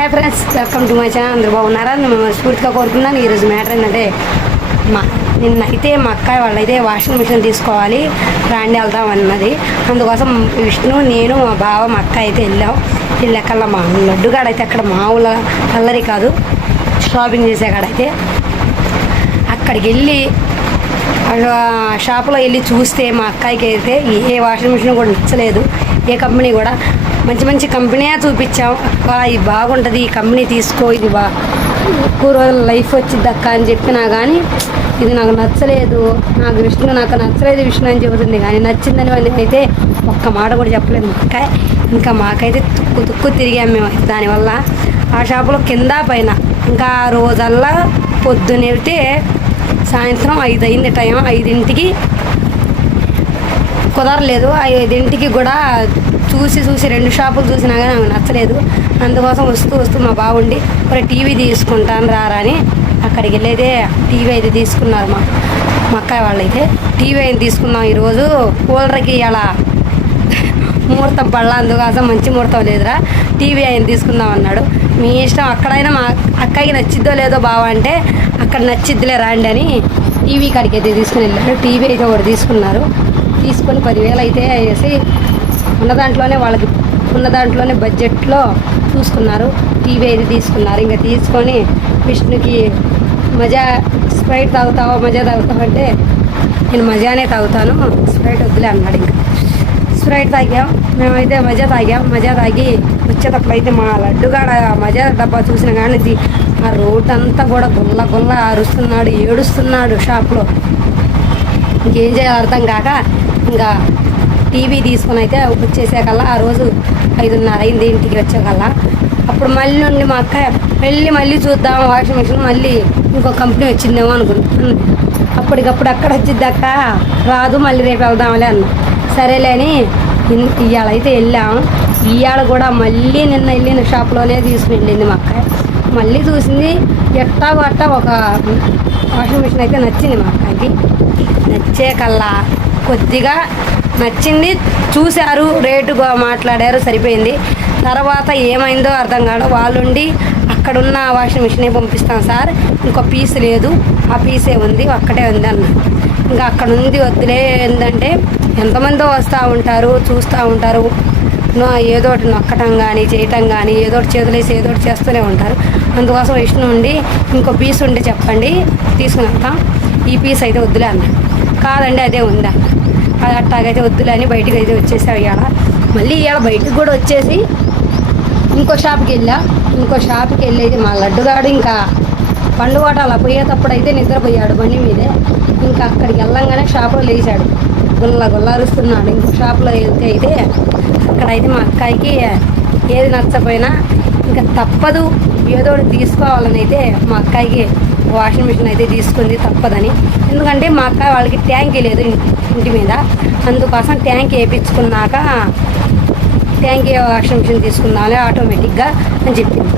Hi friends, welcome to my channel. అందరూ బాగున్నారా? నేను స్ఫూర్తిగా కోరుకున్నాను. ఈరోజు మ్యాటర్ ఏంటంటే నిన్నైతే మా అక్క వాళ్ళైతే వాషింగ్ మిషన్ తీసుకోవాలి, రాండి వెళ్దాం అన్నది. అందుకోసం విష్ణు, నేను, మా బావ, మా అక్క అయితే వెళ్ళాకల్లా మా లడ్డుగాడైతే అక్కడ మామూలు కల్లరి కాదు, షాపింగ్ చేసే కాడైతే అక్కడికి వెళ్ళి షాపులో వెళ్ళి చూస్తే మా అక్కకి అయితే ఏ వాషింగ్ మిషన్ కూడా నచ్చలేదు. ఏ కంపెనీ కూడా మంచి మంచి కంపెనీయే చూపించాం. అక్క ఇది బాగుంటుంది, ఈ కంపెనీ తీసుకో, ఇది ఎక్కువ రోజులు లైఫ్ వచ్చింది అక్క అని చెప్పినా కానీ ఇది నాకు నచ్చలేదు, నాకు నచ్చలేదు విష్ణు అని చెబుతుంది. కానీ నచ్చిందని అయితే ఒక్క మాట కూడా చెప్పలేదు మా అక్క. ఇంకా మాకైతే తుక్కు తిరిగాం మేము దానివల్ల. ఆ షాపులో కింద పైన ఇంకా రోజల్లా పొద్దునెళ్తే సాయంత్రం 5 అయింది టైం. 5ంటికి కుదరలేదు. 5ంటికి కూడా చూసి 2 షాపులు చూసినా కానీ నాకు నచ్చలేదు. అందుకోసం వస్తూ మా బాగుండి మరి టీవీ తీసుకుంటాను రారా అని అక్కడికి వెళ్ళైతే టీవీ అయితే తీసుకున్నారు మా అక్కయ్య వాళ్ళైతే. టీవీ అయితే తీసుకున్నాం ఈరోజు. కూలర్కి ఇలా ముహూర్తం పడలా, అందుకోసం మంచి ముహూర్తం లేదురా, టీవీ ఆయన తీసుకుందాం అన్నాడు. మీ ఇష్టం, అక్కడైనా మా అక్కకి నచ్చిద్దో లేదో బావ అంటే అక్కడ నచ్చిద్దిలే రాండి అని టీవీ కాడికి అయితే తీసుకుని వెళ్ళారు. టీవీ అయితే ఒకటి తీసుకున్నారు. తీసుకొని 10,000 అయితే వేసి ఉన్న దాంట్లోనే బడ్జెట్లో చూసుకున్నారు. టీవీ అయితే తీసుకున్నారు. ఇంకా తీసుకొని విష్ణుకి స్ప్రైట్ తాగుతావా, మజా తాగుతావు అంటే నేను మజానే తాగుతాను, స్ప్రైట్ వద్దులే అన్నాడు. ఇంకా స్ప్రైట్ తాగాం, మేమైతే మజా తాగి వచ్చేటప్పుడు అయితే మా లడ్డుగాడ మజా డబ్బా చూసిన కానీ ఆ రోడ్ అంతా కూడా గుల్ల అరుస్తున్నాడు, ఏడుస్తున్నాడు షాప్లో. ఇంకేం చేయాలో అర్థం కాక ఇంకా టీవీ తీసుకుని అయితే వచ్చేసాకల్లా ఆ రోజు 5:30 అయింది ఇంటికి వచ్చేకల్లా. అప్పుడు మళ్ళీ మా అక్క మళ్ళీ చూద్దాం వాషింగ్ మిషన్, మళ్ళీ ఇంకో కంపెనీ వచ్చిందేమో అనుకున్నాను. అప్పటికప్పుడు అక్కడ వచ్చింది అక్క, రాదు, మళ్ళీ రేపు వెళ్దాంలే అన్న. సరేలే అని ఇవాళ అయితే వెళ్ళాం. ఇవాళ కూడా మళ్ళీ నిన్న వెళ్ళిన షాప్లోనే తీసుకుని వెళ్ళింది మా అక్క. మళ్ళీ చూసింది ఎట్టా ఒక వాషింగ్ మిషన్ అయితే నచ్చింది మా అక్కకి. నచ్చే కల్లా కొద్దిగా నచ్చింది, చూశారు, రేటు మాట్లాడారు, సరిపోయింది. తర్వాత ఏమైందో అర్థం కాదు. వాళ్ళుండి అక్కడున్న వాషింగ్ మిషనే పంపిస్తాం సార్, ఇంకో పీస్ లేదు, ఆ పీసే ఉంది, ఒక్కటే ఉంది అన్న. ఇంకా అక్కడ ఉంది, వద్దులే. ఏంటంటే ఎంతమందో వస్తూ ఉంటారు, చూస్తూ ఉంటారు, ఏదో ఒకటి నొక్కటం కానీ చేయటం కానీ ఏదో ఒకటి చేతులేసి ఏదో ఒకటి చేస్తూనే ఉంటారు. అందుకోసం విష్ణు ఉండి ఇంకో పీస్ ఉండి చెప్పండి తీసుకుని వెళ్తాం, ఈ పీస్ అయితే వద్దులే అన్నాడు. కాదండి అదే ఉందా, అది అట్టాగైతే వద్దులే అని బయటికి అయితే వచ్చేసాం. మళ్ళీ బయటికి కూడా వచ్చేసి ఇంకో షాప్కి వెళ్ళి అయితే మా లడ్డుగాడు ఇంకా పండుగ అలా పోయేటప్పుడు అయితే నిద్రపోయాడు బండి మీదే. ఇంకా అక్కడికి వెళ్ళంగానే షాప్లో లేచాడు, గుల్ల అరుస్తున్నాడు. ఇంకో షాప్లో వెళ్తే అయితే అక్కడైతే మా అక్కాయికి ఏది నచ్చపోయినా ఇంకా తప్పదు, ఏదో ఒకటి తీసుకోవాలని అయితే మా అక్కాయికి వాషింగ్ మిషన్ అయితే తీసుకుంది తప్పదని. ఎందుకంటే మా అక్క వాళ్ళకి ట్యాంకీ లేదు ఇంటి మీద, అందుకోసం ట్యాంక్ వేయించుకున్నాక ట్యాంకీ వాషింగ్ మిషన్ తీసుకుందాంలే ఆటోమేటిక్గా అని చెప్పింది.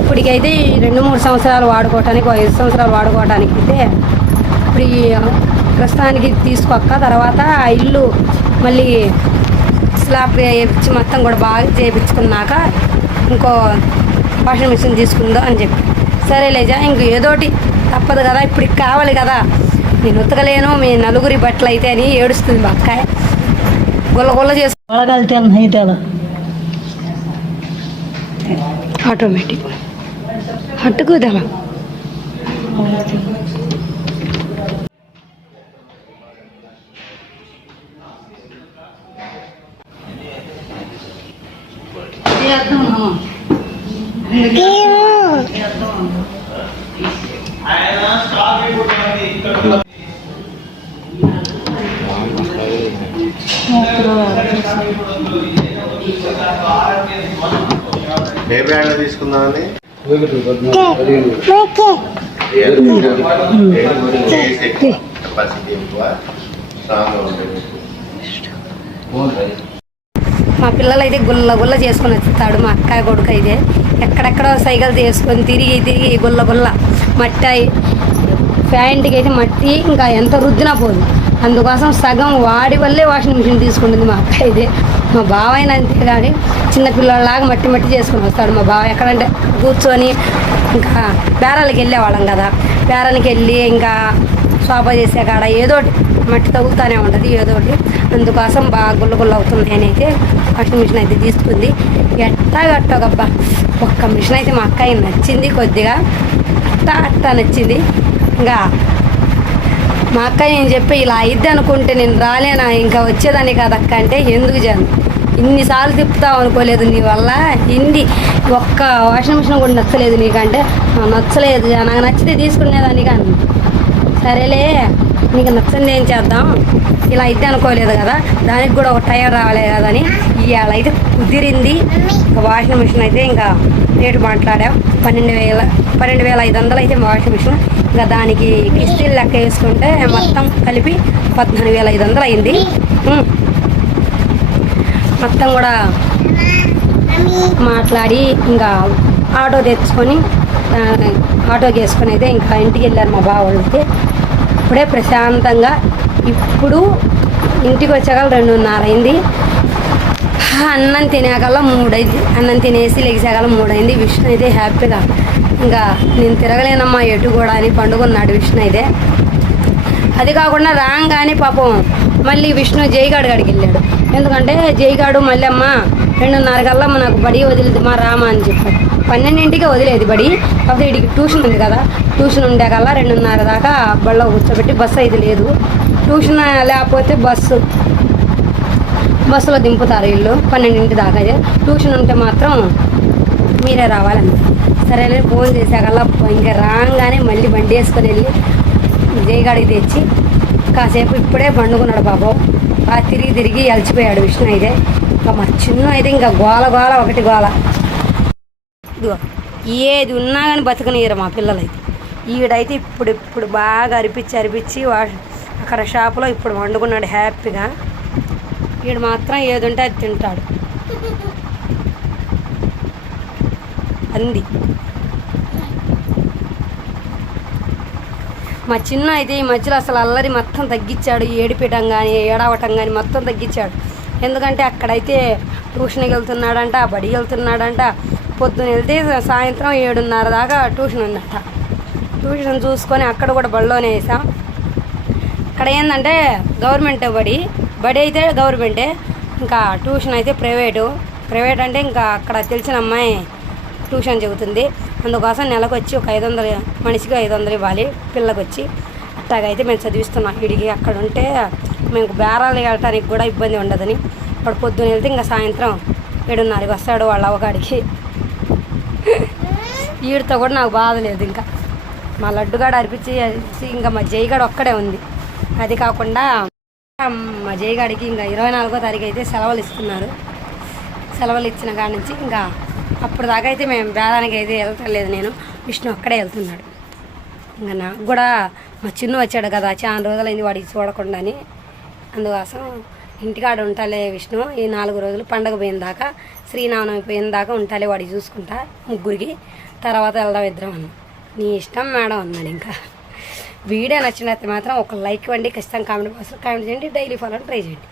ఇప్పటికైతే 2-3 సంవత్సరాలు వాడుకోవటానికి, 5 సంవత్సరాలు వాడుకోవటానికి అయితే ఇప్పుడు ప్రస్తుతానికి తీసుకోక, తర్వాత ఇల్లు మళ్ళీ స్లాబ్ వేయించి మొత్తం కూడా బాగా చేయించుకున్నాక ఇంకో వాషింగ్ మిషన్ తీసుకుందో అని చెప్పి. సరేలేజా, ఇంక ఏదోటి తప్పదు కదా, ఇప్పటికి కావాలి కదా, నేను ఉతకలేను, మీ నలుగురి బట్టలు అయితే అని ఏడుస్తుంది మా అక్కాయ. గుల్ల చేసుకుంటే ఆటోమేటిక్ హట్టుకుదా. ఏ బ్రాండ్ తీసుకుందామని మా పిల్లలు అయితే గుల్ల చేసుకొని వస్తాడు మా అక్క కొడుకు అయితే. ఎక్కడెక్కడో సైకిల్ చేసుకొని తిరిగి గుల్ల మట్టి ప్యాంటుకి అయితే మట్టి ఇంకా ఎంత రుద్దినా పోదు. అందుకోసం సగం వాడి వల్లే వాషింగ్ మిషన్ తీసుకుంటుంది మా అక్క అయితే. మా బావ అయినా అంతే కానీ చిన్నపిల్లలాగా మట్టి మట్టి చేసుకుని వస్తాడు మా బావ. ఎక్కడంటే కూర్చొని ఇంకా బేరాలకి వెళ్ళేవాళ్ళం కదా, బేరానికి వెళ్ళి ఇంకా సోఫా చేసే కాడ ఏదో మట్టి తగులుతూనే ఉంటుంది ఏదోటి. అందుకోసం బాగా గుల్ల అవుతున్నాయని అయితే వాషింగ్ మిషన్ అయితే తీసుకుంది. ఎట్టాగట్టోగబ్బా ఒక్క మిషన్ అయితే మా అక్కయ్య నచ్చింది కొద్దిగా, అట్టా నచ్చింది. ఇంకా మా అక్కయ్య నేను చెప్పి ఇలా అయిద్ది అనుకుంటే నేను రాలేనా, ఇంకా వచ్చేదాన్ని కాదక్క అంటే, ఎందుకు జనం ఇన్నిసార్లు తిప్పుతావు అనుకోలేదు నీ వల్ల, ఒక్క వాషింగ్ మిషన్ కూడా నచ్చలేదు నీకంటే, నచ్చలేదు నాకు నచ్చితే తీసుకునేదాన్ని కానీ, సరేలే నీకు నచ్చింది ఏం చేద్దాం, ఇలా అయితే అనుకోలేదు కదా, దానికి కూడా ఒక టైం రావాలి కదా అని ఇవాళ అయితే కుదిరింది. వాషింగ్ మిషన్ అయితే ఇంకా రేటు మాట్లాడాం 12,500 అయితే వాషింగ్ మిషన్. ఇంకా దానికి కిస్తీలు లెక్క వేసుకుంటే మొత్తం కలిపి 14,500 అయింది. మొత్తం కూడా మాట్లాడి ఇంకా ఆటో తెచ్చుకొని ఆటోకి వేసుకొని అయితే ఇంకా ఇంటికి వెళ్ళారు మా బావ వాళ్ళు. అయితే ఇప్పుడే ప్రశాంతంగా ఇప్పుడు ఇంటికి వచ్చాక 2:30 అయింది. అన్నం తినేకల్లా 3 అయింది. అన్నం తినేసి లెగిసాకల్లా 3 అయింది. విష్ణు అయితే హ్యాపీగా ఇంకా నేను తిరగలేనమ్మా ఎటు కూడా అని పండుకున్నాడు విష్ణు అయితే. అది కాకుండా రాగానే పాపం మళ్ళీ విష్ణు జైగాడు కాడికి వెళ్ళాడు. ఎందుకంటే జైగాడు మళ్ళీ అమ్మ 2:30 కల్లా నాకు బడి వదిలింది మా రామా అని చెప్పాడు. 12ంటికే వదిలేదు బడి, కాకపోతే వీడికి ట్యూషన్ ఉంది కదా, ట్యూషన్ ఉండే కల్లా 2:30 దాకా బళ్ళో కూర్చోబెట్టి, బస్సు అయితే లేదు, ట్యూషన్ లేకపోతే బస్సులో దింపుతారు వీళ్ళు 12ంటి దాకా. ట్యూషన్ ఉంటే మాత్రం మీరే రావాలండి. సరేలే ఫోన్ చేసాకల్లా ఇంకా రాగానే మళ్ళీ బండి వేసుకొని వెళ్ళి జైగాడికి తెచ్చి కాసేపు ఇప్పుడే పండుకున్నాడు పాపం. బాగా తిరిగి అలసిపోయాడు విష్ణు అయితే. ఇంకా మా చిన్న అయితే ఇంకా గోల ఒకటి గోల. ఇదిగో ఏది ఉన్నా కానీ బతకనియరు మా పిల్లలైతే. ఈడైతే ఇప్పుడు బాగా అరిపించి అక్కడ షాపులో ఇప్పుడు వండుకున్నాడు హ్యాపీగా. ఈడు మాత్రం ఏది ఉంటే అది తింటాడు అంది. మా చిన్న అయితే ఈ మధ్యలో అసలు అల్లరి మొత్తం తగ్గించాడు, ఏడిపీయటం కానీ ఏడవటం కానీ మొత్తం తగ్గించాడు. ఎందుకంటే అక్కడైతే ట్యూషన్కి వెళ్తున్నాడంట, బడికి వెళ్తున్నాడంట. పొద్దున వెళ్తే సాయంత్రం 7:30 దాకా ట్యూషన్ ఉందట. ట్యూషన్ చూసుకొని అక్కడ కూడా బడిలోనే వేసాం. అక్కడ ఏంటంటే గవర్నమెంట్ బడి అయితే గవర్నమెంటే, ఇంకా ట్యూషన్ అయితే ప్రైవేట్ అంటే ఇంకా అక్కడ తెలిసిన అమ్మాయి ట్యూషన్ చెబుతుంది. అందుకోసం నెలకు వచ్చి ఒక 500 మనిషికి 500 ఇవ్వాలి పిల్లకి వచ్చి. అట్లాగైతే మేము చదివిస్తున్నాం వీడికి. అక్కడ ఉంటే మేము బేరాలు వెళ్ళటానికి కూడా ఇబ్బంది ఉండదని వాడు పొద్దున్న వెళ్తే ఇంకా సాయంత్రం 7:30కి వస్తాడు వాళ్ళ అవ్వగాడికి. వీడితో కూడా నాకు బాధ లేదు. ఇంకా మా లడ్డుగాడు అరిపించి ఇంకా మా జైగాడు ఒక్కడే ఉంది. అది కాకుండా మా జైగాడికి ఇంకా 24వ తారీఖు అయితే సెలవులు ఇస్తున్నారు. సెలవులు ఇచ్చిన కాడ నుంచి ఇంకా అప్పుడు దాకా అయితే మేము బేరానికి అయితే వెళ్తలేదు, నేను విష్ణు ఒక్కడే వెళ్తున్నాడు. ఇంకా నాకు కూడా మా చిన్ను వచ్చాడు కదా, చాలా రోజులైంది వాడికి చూడకుండా అని. అందుకోసం ఇంటికాడ ఉంటాలే విష్ణు ఈ 4 రోజులు, పండగ పోయిన దాకా శ్రీనామనమి పోయిన దాకా ఉంటాలే వాడికి చూసుకుంటా ముగ్గురికి, తర్వాత వెళ్దాం ఇద్దరం అన్న. నీ ఇష్టం మేడం అన్నాడు. ఇంకా వీడియో నచ్చినట్టు మాత్రం ఒక లైక్ ఇవ్వండి, ఖచ్చితంగా కామెంట్ బాక్స్లో కామెంట్ చేయండి, డైలీ ఫాలో ట్రై చేయండి.